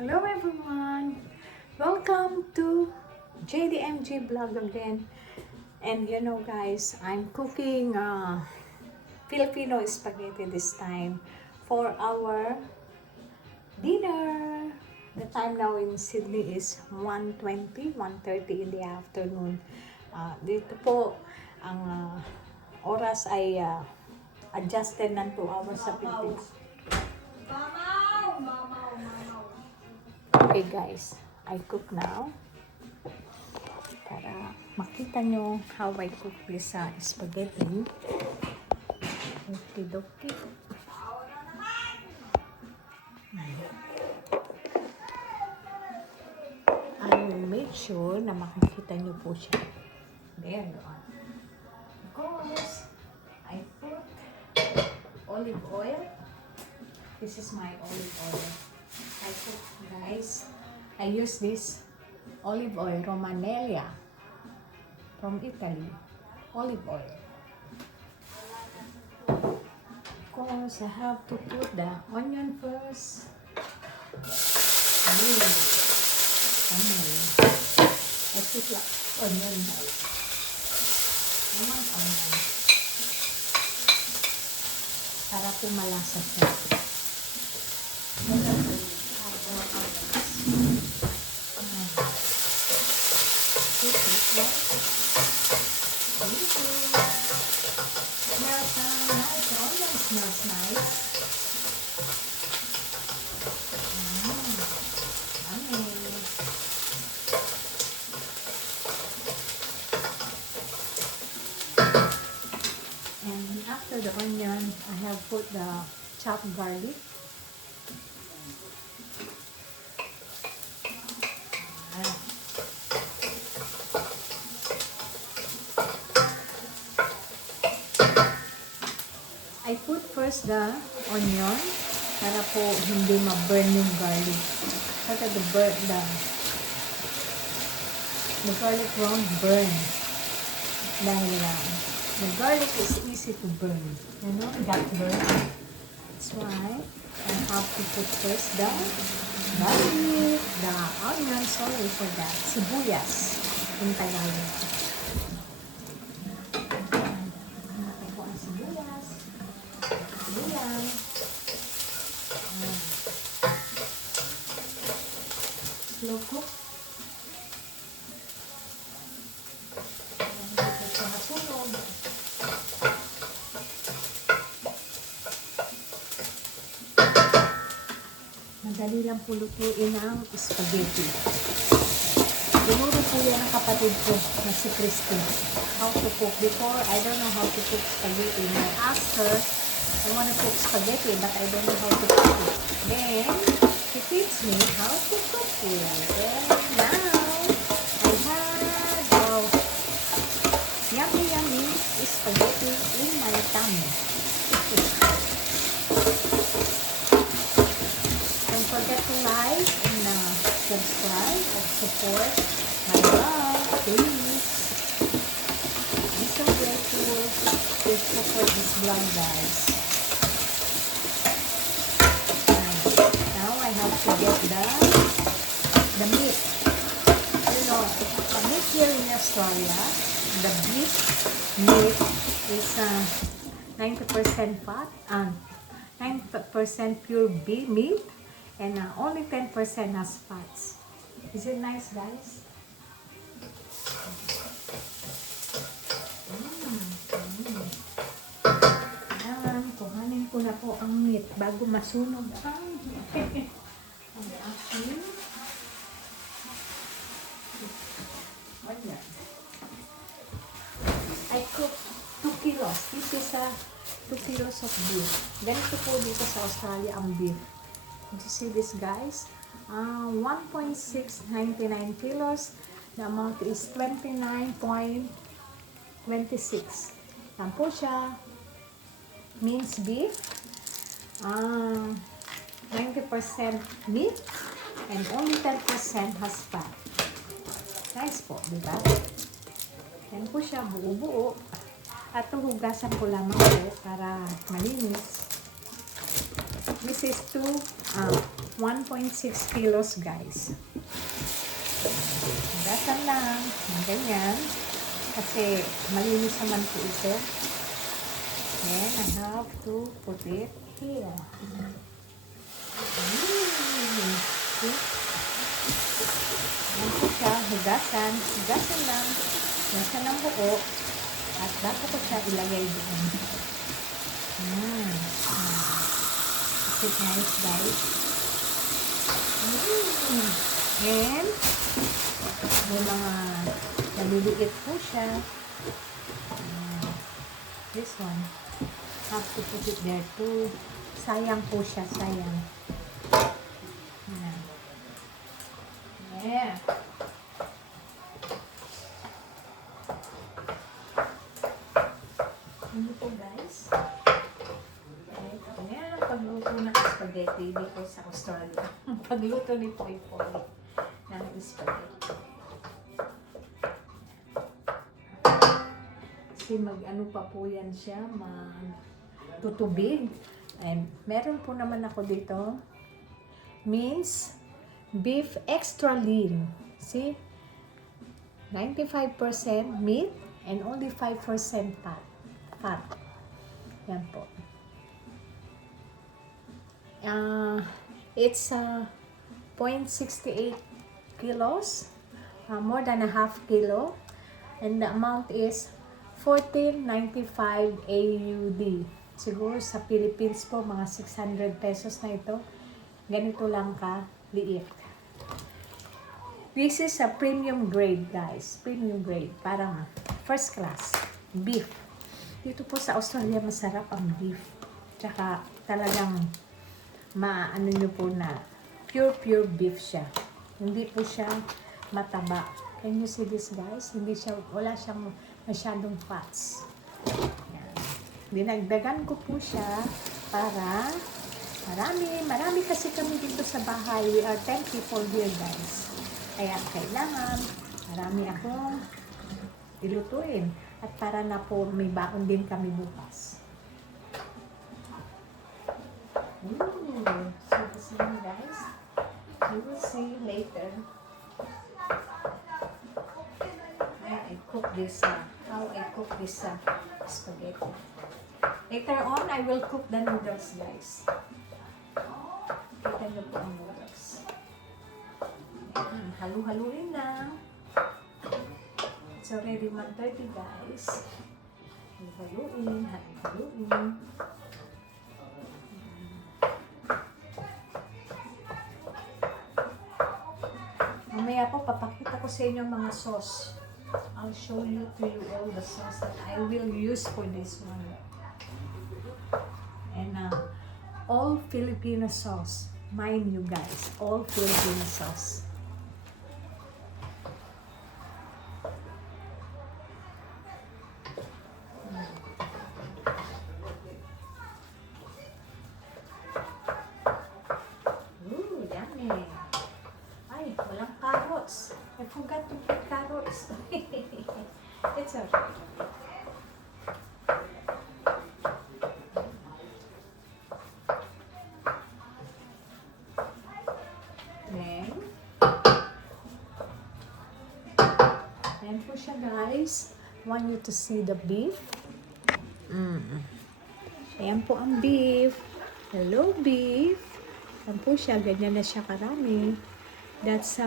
Hello everyone! Welcome to JDMG vlog again. And you know guys, I'm cooking Filipino spaghetti this time for our dinner. The time now in Sydney is 1:20, 1:30 in the afternoon. Dito po, ang oras ay adjusted ng 2 hours sa Philippines. Okay guys, I cook now para makita nyo how I cook this spaghetti. Okidoki. I will make sure na makikita nyo po siya. There you are. Of course, I put olive oil. This is my olive oil. I put, guys, I use this olive oil, Romanella, from Italy. Olive oil. Of course, I have to put the onion first. Onion. I put like onion, guys. Onion. Para po malasa siya. Smells nice. And after the onion, I have put the chopped garlic. I put first the onion para po hindi ma-burn yung garlic. Para the garlic won't burn. Dahil the garlic is easy to burn. You know, got burn. That's why I have to put first the garlic, the onion, sorry for that, sibuyas in Tagalog. Slow cook. Madali lang po lutuin ang spaghetti. Tinuro po yan ng kapatid ko na si Christy. How to cook. Before, I don't know how to cook spaghetti. And I asked her, I want to cook spaghetti, but I don't know how to cook it. Then, she teach me how to cook it. And now, I have yummy spaghetti in my tummy. Don't forget to like and subscribe and support my vlog, please. I'm so grateful to support this vlog, guys. I have to get the meat. You know, the meat here in Australia, the beef meat is 90% fat, 90% pure beef meat, and only 10% has fats. Is it nice, guys? Kuhanin ko na po ang meat bago masunog ang aking onion. I cook 2 kilos. This is 2 kilos of beef. Ganito po dito sa Australia ang beef. Did you see this, guys? 1.699 kilos. The amount is 29.26. Yan po siya. Minced beef. 90% meat and only 10% has fat. Nice po, di ba? Yan po siya, buo-buo. At hugasan ko lamang po para malinis. This is 1.6 kilos, guys. Hugasan lang. Ganyan. Kasi malinis naman po ito. Then, I have to put it here. See? Yan po siya. Hugasan. Hugasan lang. Hugasan ng buo. At bago ko siya ilagay doon. Is it nice, guys? And, may mga naliliit po siya. This one. Have to put it there too. Sayang po siya, sayang. Yeah. Ano po, guys? Ayan ang pagluto ng spaghetti dito sa Australia. Pagluto ni Poy Poy ng spaghetti. Kasi mag-ano pa po yan siya, tutubig. And meron po naman ako dito, means beef extra lean. See? 95% meat and only 5% fat. Yan po. It's 0.68 kilos, more than a half kilo, and the amount is 14.95 AUD. Siguro sa Philippines po, mga 600 pesos na ito. Ganito lang ka liit. This is a premium grade, guys. Premium grade. Parang first class. Beef. Dito po sa Australia, masarap ang beef. Tsaka talagang maano nyo po na pure beef siya. Hindi po siya mataba. Can you see this, guys? Hindi siya, wala siyang masyadong fats. Yan. Dinagdagan ko po siya para marami kasi kami dito sa bahay. We are 10 people here, guys. Kaya kailangan marami akong ilutuin. At para na po may baon din kami bukas. So the same, guys. You will see later. I cook this, how I cook this spaghetti. Later on, I will cook the noodles, guys. Kita nyo po ang noodles. Halu-haluin na. It's already 1:30, guys. Halu-haluin. Mamaya po, papakita ko sa inyo mga sauce. I'll show you all the sauce that I will use for this one. And all Filipino sauce. Mind you, guys, all Filipino sauce. Ooh, yummy. Ay, walang carrots. I forgot to put carrots. It's okay. Then po siya, guys. Want you to see the beef. Ayan po ang beef. Hello, beef. Ayan po siya. Ganyan na siya karami. That's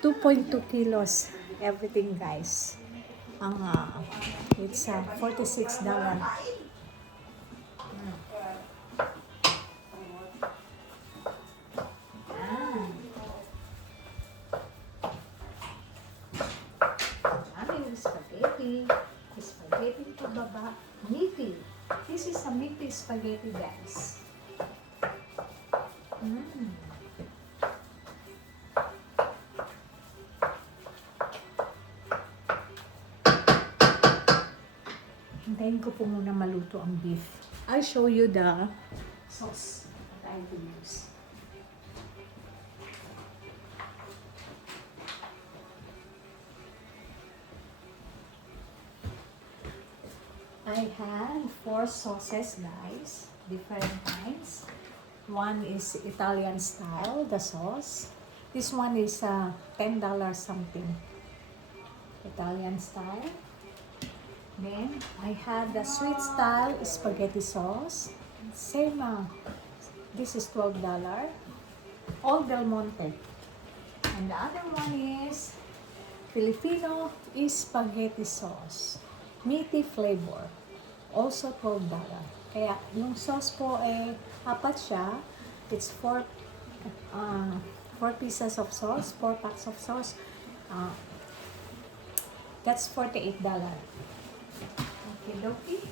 2.2 kilos. Everything, guys. It's $46. Spaghetti pababa. Meaty. This is a meaty spaghetti, guys. Hintayin ko po muna maluto ang beef. I'll show you the sauce that I will use. I have 4 sauces, guys, different kinds. One is Italian style, the sauce. This one is $10 something. Italian style. Then I have the sweet style spaghetti sauce. Same, this is $12. All Del Monte. And the other one is Filipino spaghetti sauce. Meaty flavor. Also $12. Kaya yung sauce po apat siya. It's 4 pieces of sauce, 4 packs of sauce. That's $48. Okay, dokie.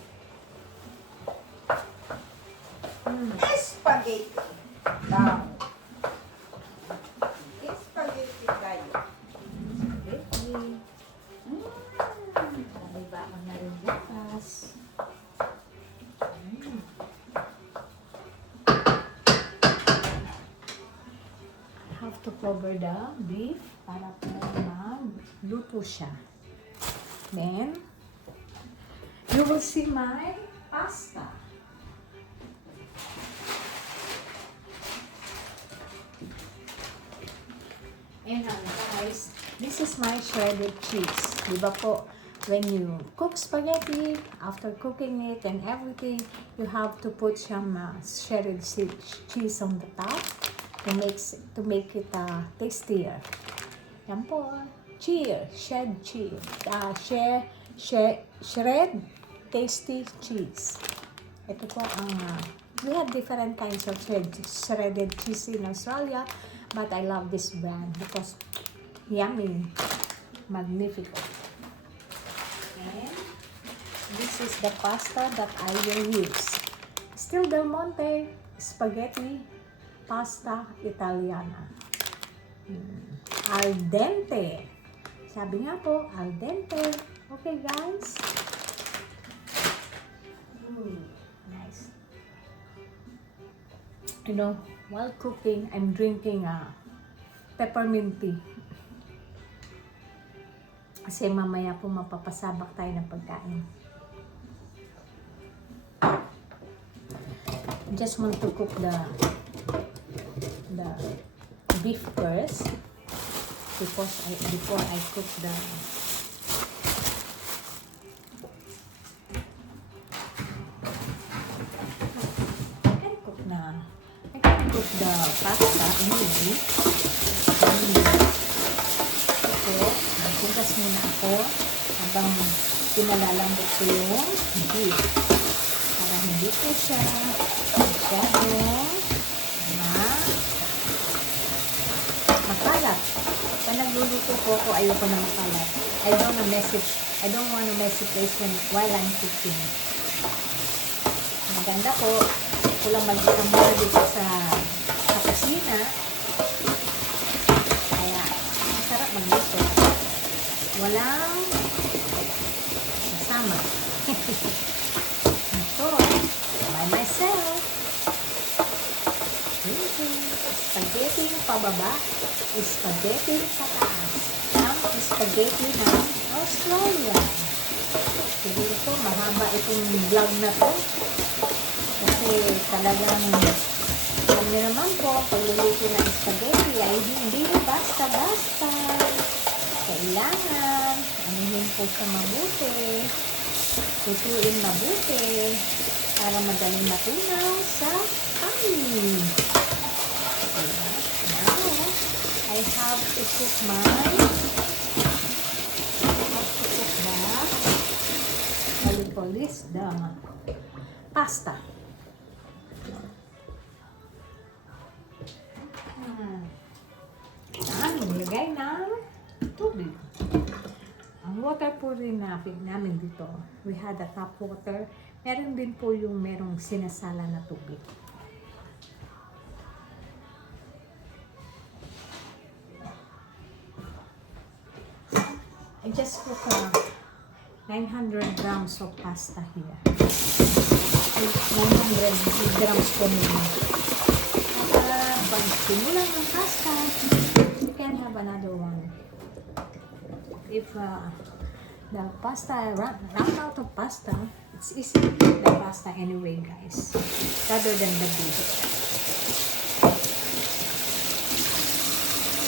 Spaghetti. Now. Spaghetti tayo. Spaghetti. Iba ako na rin bukas. I have to cover the beef para po magluto siya. Then, you will see my pasta. And guys, this is my shredded cheese. Diba po, when you cook spaghetti, after cooking it and everything, you have to put some shredded cheese on the top to make it tastier. Yan po. Shred cheese. Shred tasty cheese. Ito po ang we have different kinds of shredded cheese in Australia, but I love this brand because yummy, magnifico. And this is the pasta that I will use. Still Del Monte spaghetti pasta Italiana. Al dente. Sabi nga po, al dente. Okay, guys? Nice. You know, while cooking, I'm drinking peppermint tea. Kasi mamaya po mapapasabak tayo ng pagkain. Just want to cook the beef first. Before I cook the I can cook the pasta anyway. So, nagkugas muna ako habang pinalalambot ko yung beef para hindi po siya masyadong makalat. Pag nagluluto po ako, ayoko na makalat. I don't want to mess it while I'm cooking. Maganda po. Ako lang mag-iamor dito sa kusina. Kaya, masarap magluto. Walang kasama. Ito, by myself. Spaghetti yung pababa, spaghetti sa taas. Ang spaghetti ng Australia. Siguro po, mahaba itong vlog na to. Kasi talagang, alam niyo naman po, pagluluto ng spaghetti ay hindi basta-basta. Kailangan, anuhin po siya mabuti. Tutuin mabuti para madaling matunaw sa kanin. Now, I have to cook the pasta. Nilagay ng tubig. Ang water po rin namin dito. We had a tap water. Meron din po yung merong sinasala na tubig. I just cook 900 grams of pasta here. 900 grams po muna. Pag simulan ng pasta, you can have another one. If the pasta run out of pasta, it's easy to cook the pasta anyway, guys, rather than the beef.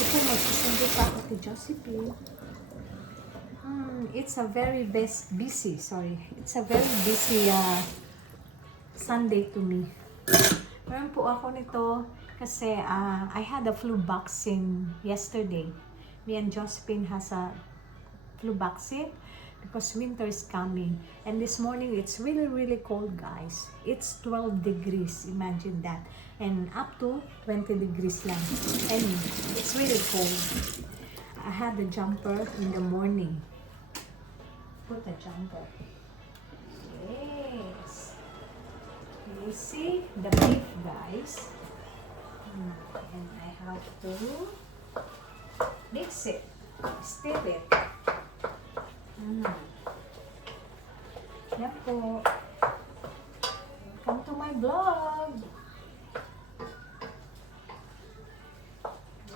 po, magsusundo pa ako kay Josephine. It's a very busy, It's a very busy Sunday to me. Meron po ako nito kasi I had a flu vaccine yesterday. Me and Josephine has a flu vaccine because winter is coming. And this morning, it's really, really cold, guys. It's 12 degrees, imagine that. And up to 20 degrees lang. And it's really cold. I had a jumper in the morning. Put a jumper. Yes. You see the beef, guys. And I have to mix it. Stir it. Yan po. Welcome to my vlog.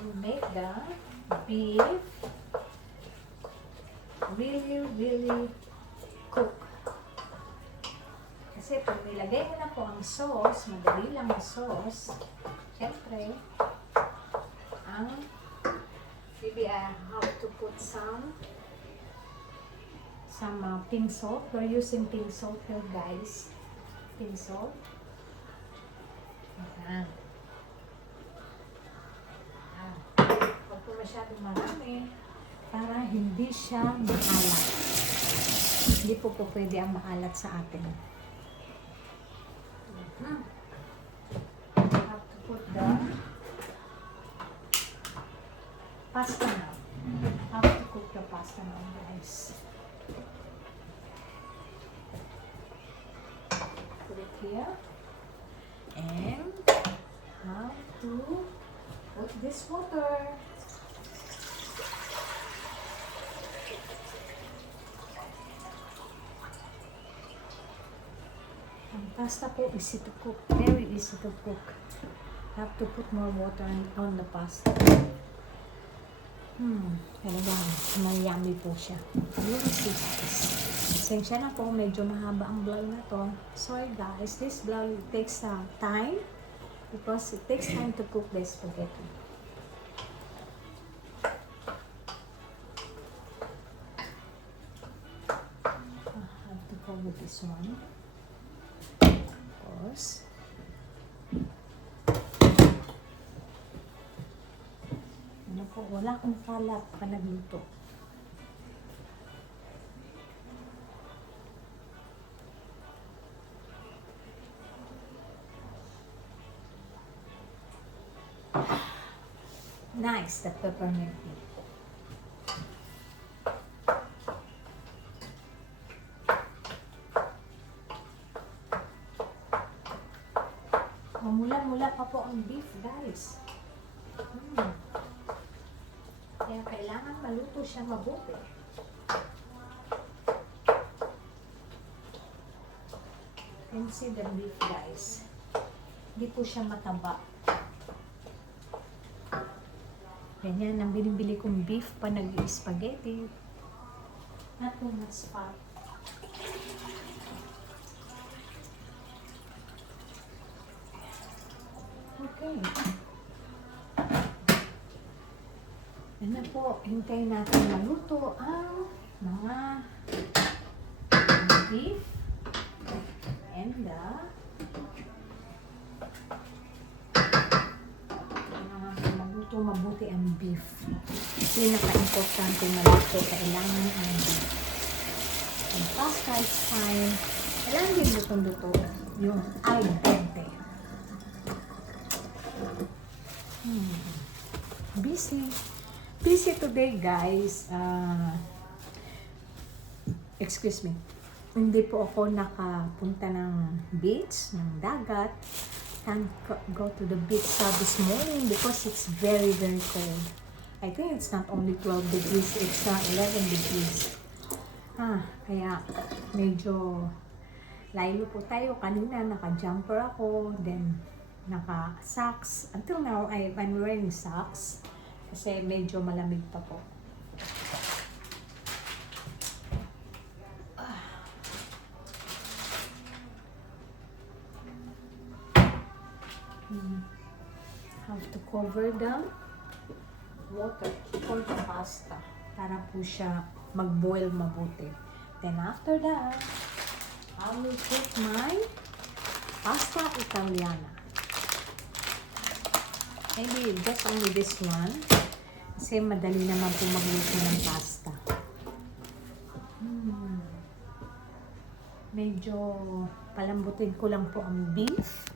We make the beef really cook. Kasi pag nilagay mo na po ang sauce, madali lang ang sauce. Siyempre, maybe I have to put some pink salt. We're using pink salt here, guys. Pink salt. Huwag po masyadong marami para hindi siya maalat. Hindi po pwede ang maalat sa atin. I have to put the pasta now. I have to cook the pasta now, guys. Put it here. And have to put this water. Ang pasta po easy to cook. Very easy to cook. Have to put more water on the pasta. Talagang mayami po siya. Very easy, guys. Pasensya na po, medyo mahaba ang vlog na to. Sorry guys, this vlog takes time because it takes time to cook the spaghetti. I have to cover this one. Of course. Ano po, wala akong kalat pa nagluto. Nice, the peppermint. Mula pa po ang beef, guys. Kaya kailangan maluto siya mabuti. And see the beef, guys. Hindi po siya mataba. Ganyan ang binibili kong beef pa nag-spaghetti. Not too much fat. Okay. Yan na po. Hintayin natin maluto ang mga beef and maluto mabuti ang beef. Pinaka-importante maluto. Kailangan ang beef. Ang pasta is fine. Kailangan din lutong-luto yung al dente. Busy today, guys. Excuse me. Hindi po ako nakapunta ng beach, ng dagat. Can't go to the beach this morning because it's very, very cold. I think it's not only 12 degrees, it's 11 degrees. Kaya medyo laylo po tayo. Kanina naka-jumper ako, then naka-socks. Until now, I'm wearing socks kasi medyo malamig pa po. Have to cover them water for the pasta para po siya mag-boil mabuti. Then after that, I will put my pasta italiana. Maybe just only this one. Kasi madali naman po magluto ng pasta. Medyo palambutin ko lang po ang beef.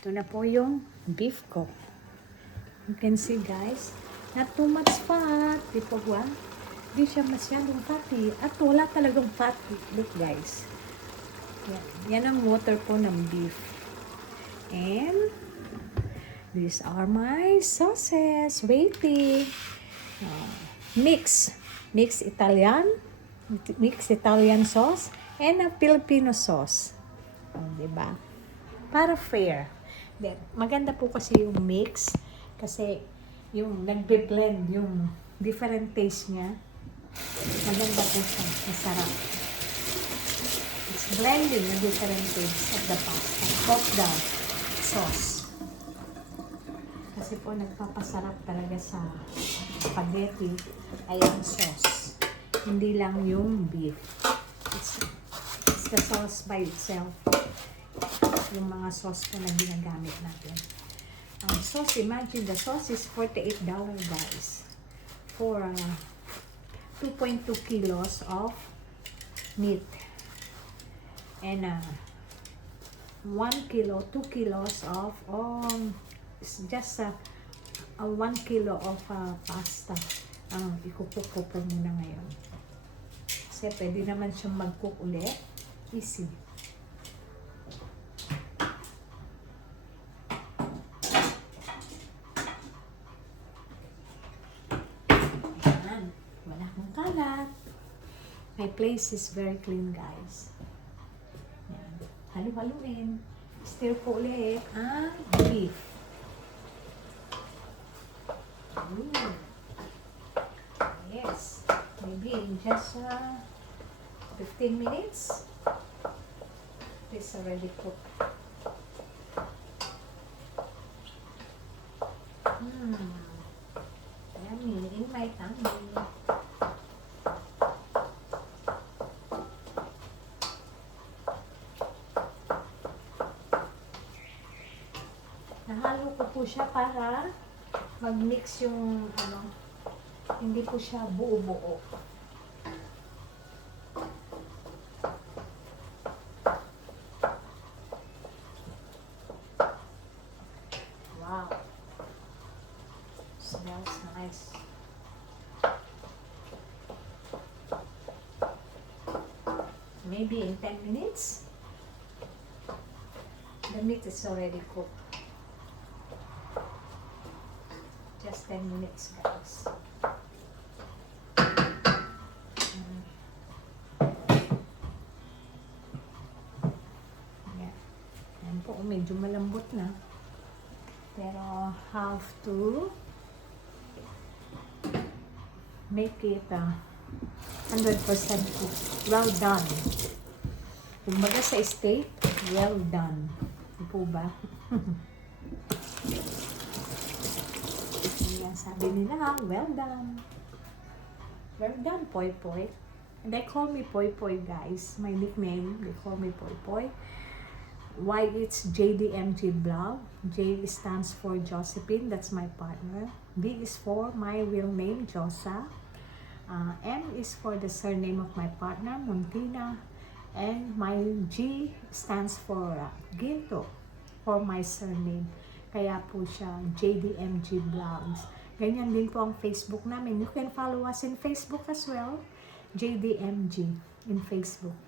Ito na po yung beef ko. You can see guys, not too much fat. Di po ba? Di siya masyadong fatty. At wala talagang fat. Look guys. Yan ang water po ng beef. And these are my sauces. Waiting. Mix Italian sauce and a Filipino sauce. Diba? Para fair. Then, maganda po kasi yung mix kasi yung nagbe-blend yung different taste niya. Maganda po siya. Masarap. It's blending the different taste of the pasta of the sauce. Kasi po nagpapasarap talaga sa spaghetti ay ang sauce. Hindi lang yung beef. It's the sauce by itself. Yung mga sauce po na ginagamit natin. Ang sauce, imagine the sauce is $48 guys. For 2.2 kilos of meat. And 1 kilo, 2 kilos of just 1 kilo of pasta ang ikukook ko po muna ngayon. Kasi pwede naman siyang mag-cook ulit. Easy. Ayan. Wala akong kalat. My place is very clean guys. Ayan. Halu-haluin. Stir ko ulit ang beef. Yes, maybe in just 15 minutes. This already cooked. Yummy in my tummy. Nahalo ko po siya para mag-mix yung hindi po siya buo-buo. Wow. Smells nice. Maybe in 10 minutes. The meat is already cooked. Just 10 minutes, guys. Yeah. Yan po, medyo malambot na. Pero have to make it 100% cooked. Well done. Kumbaga sa steak, well done. Di po ba? Sabi nila, well done. Well done, Poy Poy. And they call me Poy Poy, guys. My nickname, they call me Poy Poy. Why it's JDMG Vlog. J stands for Josephine, that's my partner. B is for my real name, Josa. M is for the surname of my partner, Montina. And my G stands for Ginto, for my surname. Kaya po siya JDMG Vlogs. Ganyan din po ang Facebook namin. You can follow us in Facebook as well. JDMG in Facebook.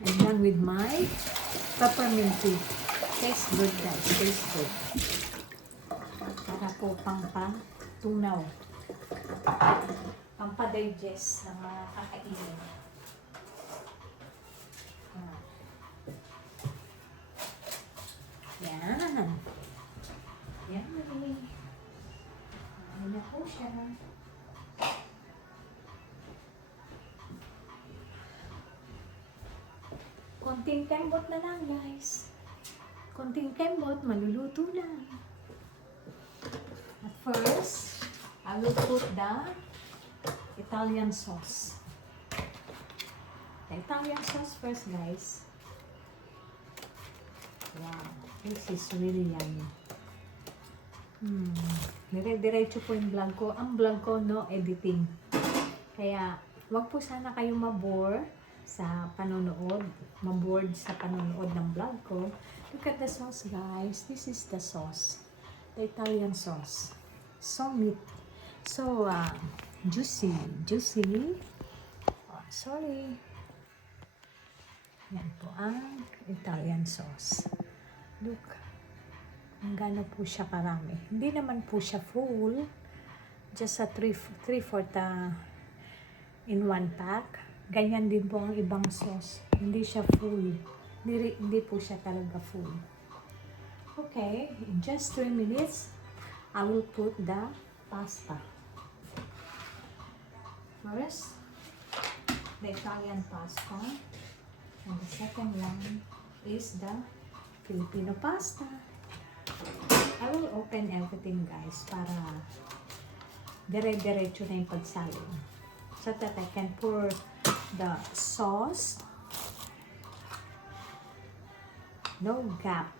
I'm done with my peppermint tea. Tastes good guys. Tastes good. Para po pang-tunaw. Pang-digest ng mga kakainin. Yan. Yan. Ayan na po siya. Konting tembot na lang, guys. konting kembot, maluluto na. At first, I will put the Italian sauce. The Italian sauce first, guys. Wow, this is really yummy. Dire-diretso po yung vlog ko. Ang vlog ko, no editing. Kaya, wag po sana kayo mabore sa panonood. Mabored sa panonood ng vlog ko. Look at the sauce, guys. This is the sauce. The Italian sauce. So meat. So, juicy. Juicy. Oh, sorry. Yan po ang Italian sauce. Look. Ang gano po siya karami. Hindi naman po siya full. Just a 3/4 in one pack. Ganyan din po ang ibang sauce. Hindi siya full. Hindi po siya talaga full. Okay. In just 3 minutes, I will put the pasta. First, the Italian pasta. And the second one is the Filipino pasta. I will open everything, guys, para dire-diretso na yung pagsalin. So that I can pour the sauce. No gap.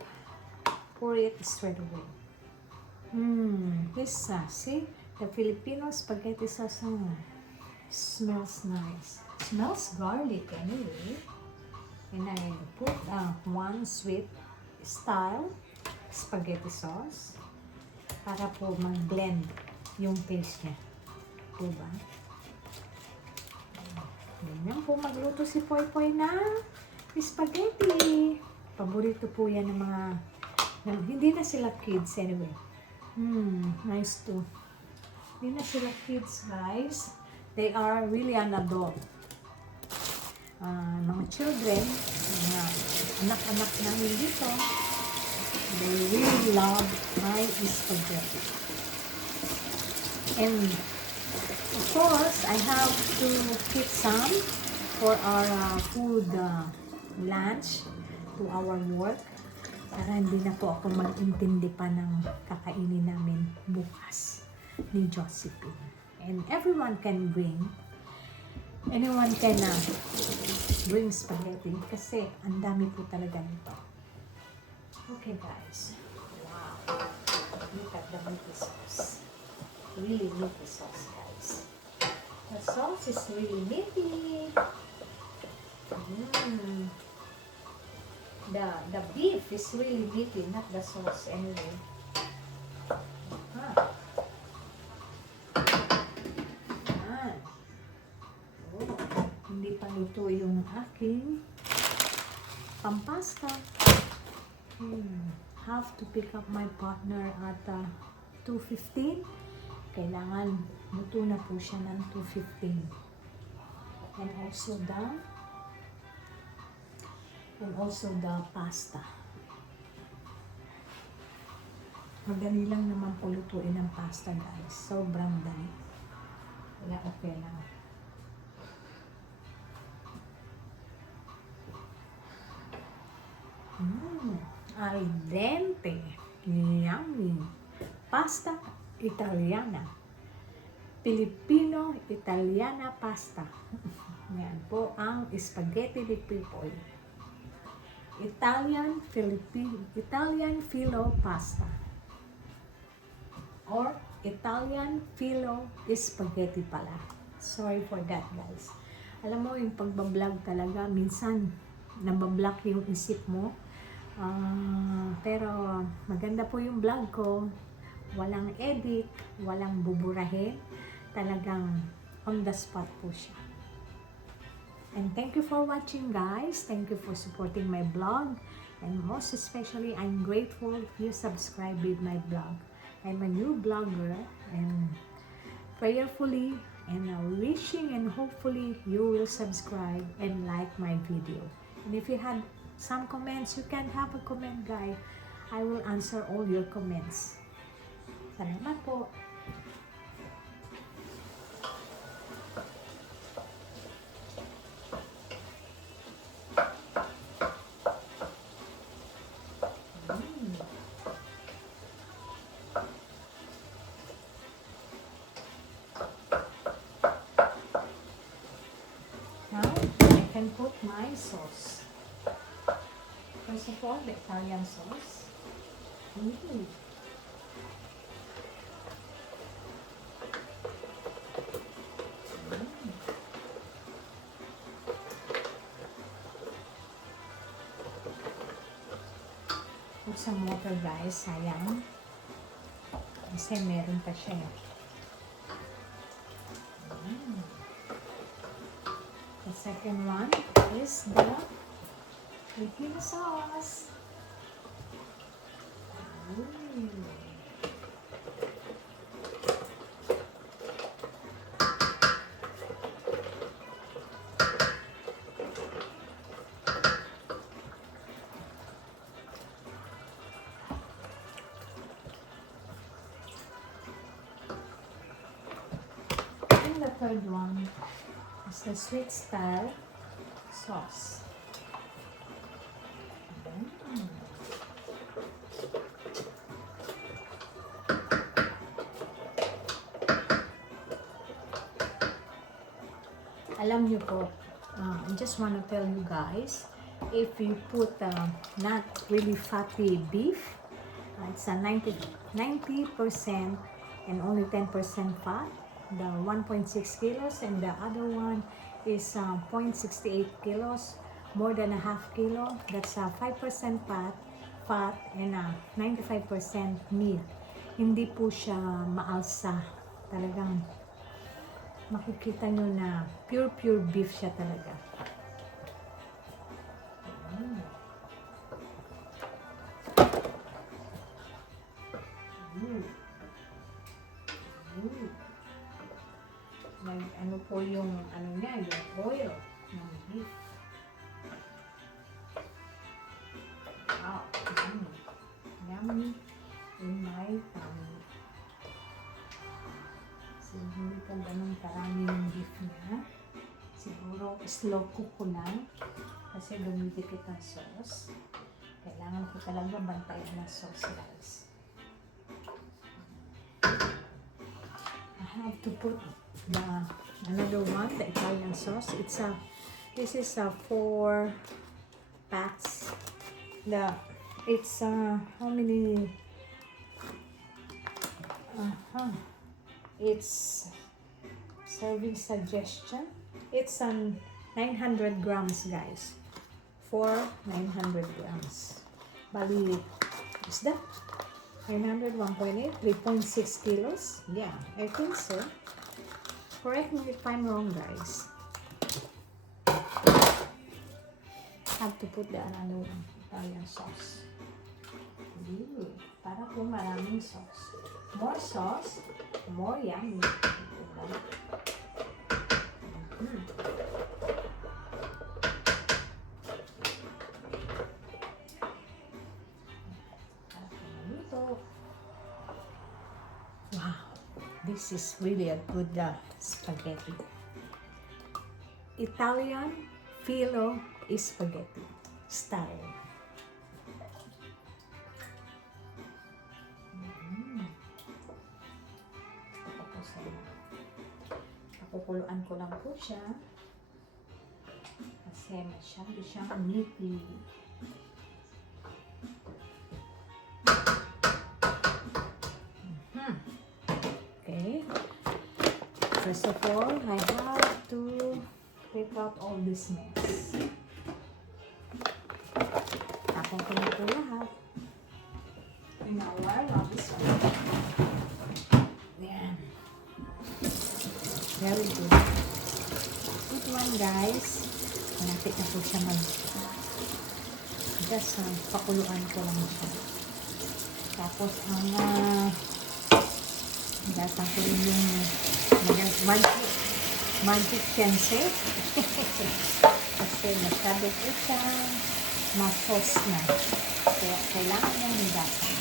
Pour it straight away. This, see? The Filipino spaghetti sauce smells nice. Smells garlic anyway. And I put one sweet style spaghetti sauce para po mag-blend yung taste niya. Diba? Ganyan po magluto si Poy Poy na spaghetti. Paborito po yan ng mga hindi na sila kids anyway. Nice too. Hindi na sila kids, guys. They are really an adult. Mga children, mga anak-anak namin dito, they really love my spaghetti. And of course, I have to keep some for our food lunch to our work para hindi na po ako mag-intindi pa ng kakainin namin bukas ni Josephine. And everyone can bring. Anyone can bring spaghetti kasi ang dami po talaga nito. Okay, guys. Wow. Look at the meaty sauce. Really meaty sauce, guys. The sauce is really meaty. The beef is really meaty, not the sauce anyway. Hindi pa luto yung aking pampasta. Have to pick up my partner at 2:15. Kailangan luto na po siya ng 2:15. And also the pasta. Madali lang naman po lutuin ang pasta, guys. Sobrang dali. Kaya okay lang. Al dente, yummy, pasta italiana, Filipino-Italiana pasta. Yan po ang spaghetti di Pipoy. Italian filo pasta. Or Italian filo spaghetti pala. Sorry for that, guys. Alam mo, yung pagbablog talaga, minsan nabablock yung isip mo. Pero maganda po yung vlog ko. Walang edit, walang buburahin. Talagang on the spot po siya. And thank you for watching, guys. Thank you for supporting my vlog. And most especially, I'm grateful if you subscribe with my vlog. I'm a new vlogger and prayerfully and wishing and hopefully you will subscribe and like my video. And if you had some comments, you can have a comment, guys. I will answer all your comments. Salamat po. can put my sauce. First of all, the Italian sauce. Mm. Put some water guys, sayang. Kasi meron pa siya. The second one is the Filipino sauce. And the third one is the sweet style sauce. Alam niyo po, I just want to tell you guys, if you put not really fatty beef, it's a 90% and only 10% fat, the 1.6 kilos, and the other one is 0.68 kilos, more than a half kilo. That's 5% fat and 95% meat. Hindi po siya maalsa. Talagang makikita nyo na pure beef siya talaga. Ano po yung ano niya, yung oil ng beef. Wow, yummy in my tummy. So, hindi po ganun karami yung beef niya. Siguro slow cook ko lang kasi dumidikit ang sauce. Kailangan ko talaga bantayan ng sauce guys. I have to put the another one, the Italian sauce. This is 4 packs. It's how many? It's serving suggestion. It's 900 grams, guys. For 900 grams. Bali, is that 900, 1.8, 3.6 kilos? Yeah, I think so. Correct me if I'm wrong, guys. Have to put the another one, Italian sauce. Ooh, para po maraming sauce. More sauce, more yummy. Wow, this is really a good spaghetti. Italian filo spaghetti style. Pakukuluan ko lang po siya kasi masyado siyang nipple. Okay. First of all, I have to take out all this mess. Tapon ko na ito lahat. Pinawala this one. Yan. Very good. Good one, guys. Malapit na po siya just pakuluan ko lang siya. Tapos ang dasang ko rin yung magic kense. Kasi masyado po siya ma-sauce na. Kaya kailangan niyang higasan.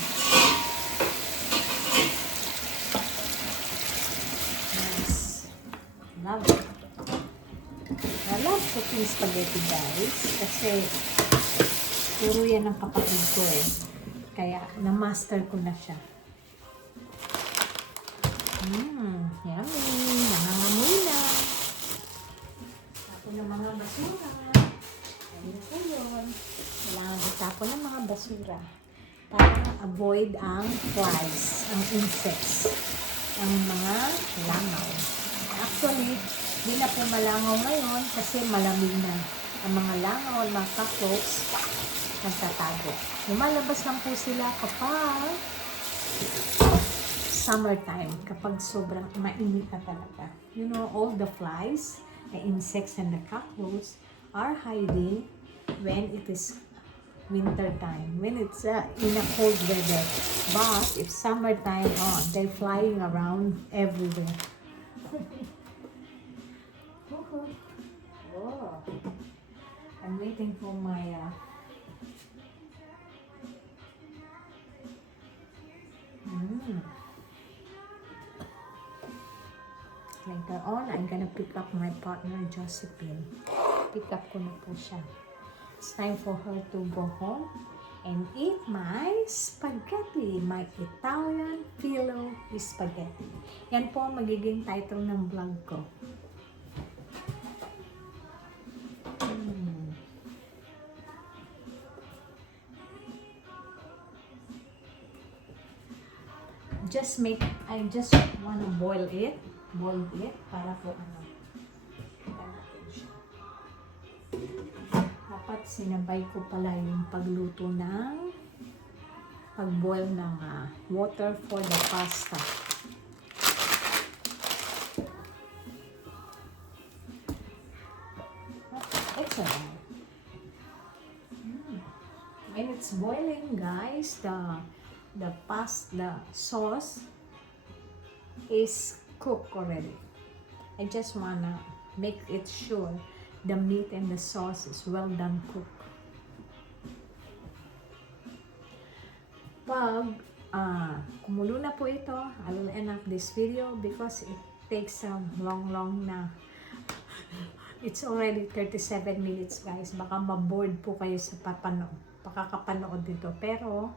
Love it. I love cooking spaghetti, guys, kasi puro yan ang kapatid ko eh. Kaya na-master ko na siya. Yummy. Nangangamoy na. Ako ng mga basura. Yun po yun. Kailangan itapon ng mga basura para avoid ang flies, ang insects, ang mga langaw. Actually, di na po malangaw ngayon kasi malamig na. Ang mga langaw at mga cockroach nagtatago. Lumalabas lang po sila kapag summertime, kapag sobrang mainit na talaga. You know, all the flies, the insects, and the cockroach are hiding when it is winter time, when it's in a cold weather. But if summertime, they're flying around everywhere. Oh, I'm waiting for my Later on, I'm gonna pick up my partner, Josephine. Pick up ko na po siya. It's time for her to go home and eat my spaghetti, my Italian filo spaghetti. Yan po ang magiging title ng vlog ko. I just wanna boil it para po natin siya. Dapat sinabay ko pala yung pagluto ng pag-boil ng water for the pasta. Excellent. When it's boiling, guys, the sauce is cooked already. I just wanna make it sure the meat and the sauce is well done cooked. Pag kumulo na po ito, I will end up this video because it takes long na. It's already 37 minutes, guys. Baka ma-bored po kayo sa pakakapanood dito. Pero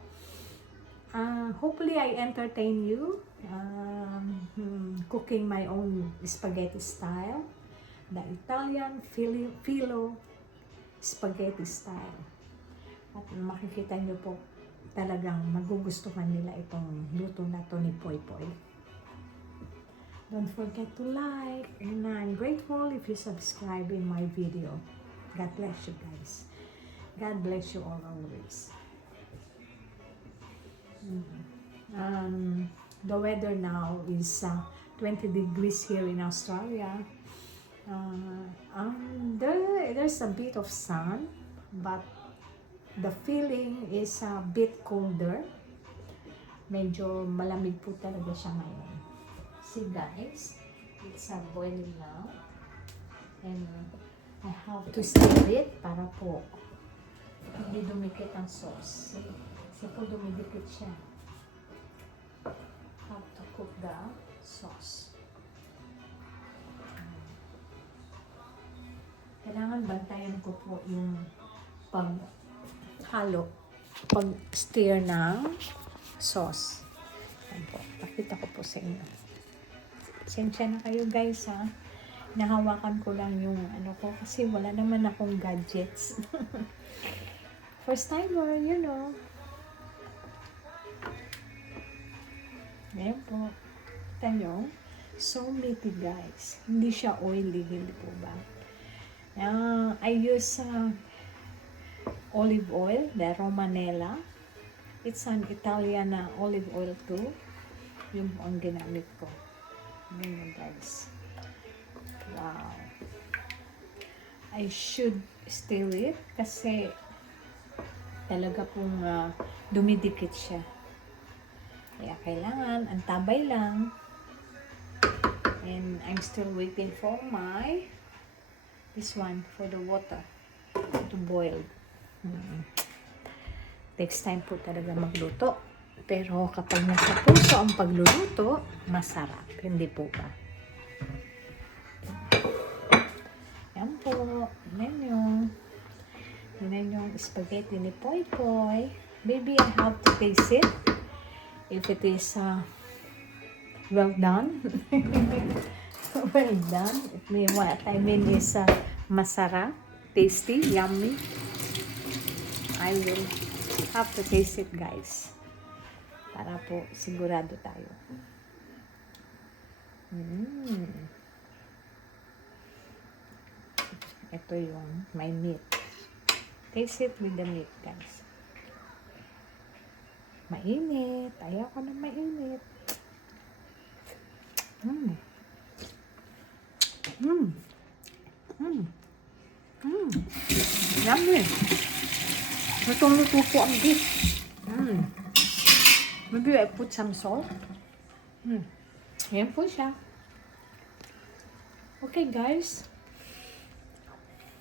hopefully I entertain you cooking my own spaghetti style, the Italian filo spaghetti style. At makikita nyo po talagang magugustuhan nila itong luto na to ni Poy Poy. Don't forget to like, and I'm grateful if you subscribe in my video. God bless you, guys. God bless you all always. The weather now is 20 degrees here in Australia. There's a bit of sun, but the feeling is a bit colder. Medyo malamig po talaga siya ngayon. See, guys, it's boiling now, and I have to stir it para po hindi dumikit ang sauce. Kasi po dumidikit siya. Have to cook the sauce. Kailangan bantayan ko po yung paghalo, pag-stir ng sauce. Ayan po, pakita ko po sa inyo. Sensya na kayo, guys, ha. Nahawakan ko lang yung ko kasi wala naman akong gadgets. First timer, you know. Ayan po. Tayo. So meaty, guys. Hindi siya oily, hindi po ba? I use olive oil, the Romanella. It's an Italian olive oil too. Yun po ang ginamit ko. Ganyan, guys. Wow. I should stir it kasi talaga pong dumidikit siya. Kaya kailangan, antabay lang. And I'm still waiting for this one, for the water to boil. Takes time po talaga magluto. Pero kapag nasa puso ang pagluluto, masarap. Hindi po ba? Yan po. Menu. Yan yung spaghetti ni Poy Poy. Maybe I have to taste it. If it is well done. Well done. What I mean is masarap. tasty, yummy. I will have to taste it, guys. Para po sigurado tayo. Ito yung may meat. Taste it with the meat, guys. Mainit. Ayaw ko na mainit. Yummy. Lutong-luto po ang beef. Maybe I put some salt. Ayan po siya. Okay, guys.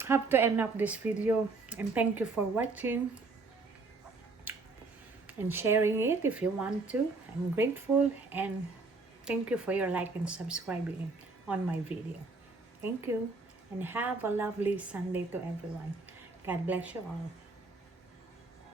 Have to end up this video. And thank you for watching. And sharing it if you want to. I'm grateful. And thank you for your like and subscribing on my video. Thank you. And have a lovely Sunday to everyone. God bless you all.